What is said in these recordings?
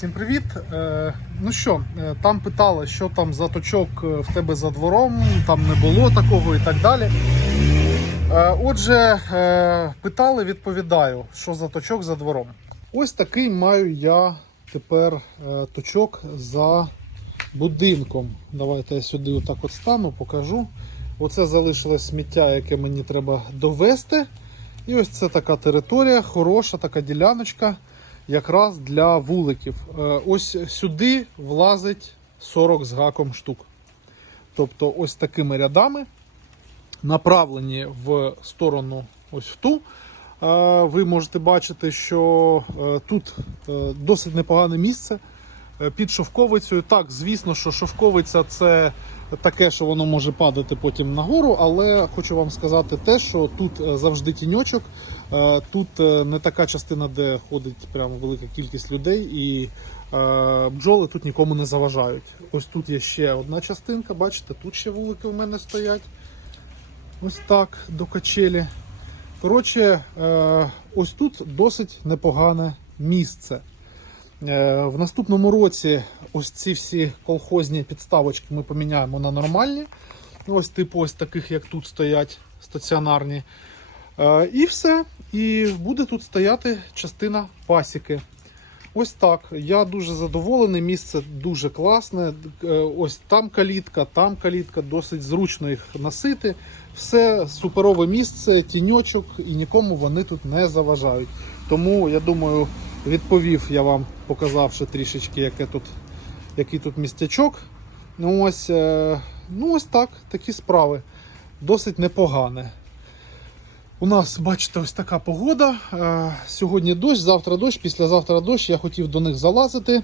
всім привіт. Е, ну що, е, там питали, що там за точок е, в тебе за двором, там не було такого і так далі. Отже, питали, відповідаю, що за точок за двором. Ось такий маю я тепер точок за будинком. Давайте я сюди отак от стану, покажу. Оце залишилось сміття, яке мені треба довести. І ось це така територія, хороша така діляночка, якраз для вуликів. Е, Ось сюди влазить 40 з гаком штук. Тобто, ось такими рядами, направлені в сторону ось в ту. Е, Ви можете бачити, що е, тут досить непогане місце під шовковицею. Так, звісно, що шовковиця це таке, що воно може падати потім нагору, але хочу вам сказати те, що тут е, завжди тіньочок. Е, Тут е, не така частина, де ходить прямо велика кількість людей, і е, бджоли тут нікому не заважають. Ось тут є ще одна частинка, бачите, тут ще вулики в мене стоять. Ось так, до качелі. Коротше, е, ось тут досить непогане місце. Е, В наступному році ось ці всі колхозні підставочки ми поміняємо на нормальні. Ось типу ось таких, як тут стоять, стаціонарні. Е, І все. І буде тут стояти частина пасіки. Ось так. Я дуже задоволений. Місце дуже класне. Е, Ось там калітка, там калітка, досить зручно їх носити. Все суперове місце, тіньочок, і нікому вони тут не заважають. Тому я думаю, відповів я вам, показавши трішечки, яке тут, який тут містячок. Ну ось, е, ну ось так, такі справи. Досить непогане. У нас, бачите, ось така погода. Е, Сьогодні дощ, завтра дощ, післязавтра дощ. Я хотів до них залазити,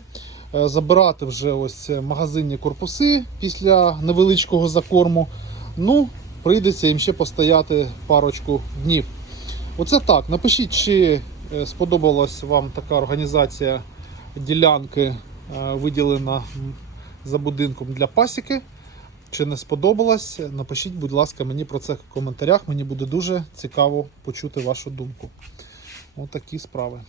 е, забирати вже ось магазинні корпуси після невеличкого закорму. Ну, прийдеться їм ще постояти парочку днів. Оце так. Напишіть, чи сподобалась вам така організація ділянки, е, виділена за будинком для пасіки. Чи не сподобалось, напишіть, будь ласка, мені про це в коментарях. Мені буде дуже цікаво почути вашу думку. Отакі справи.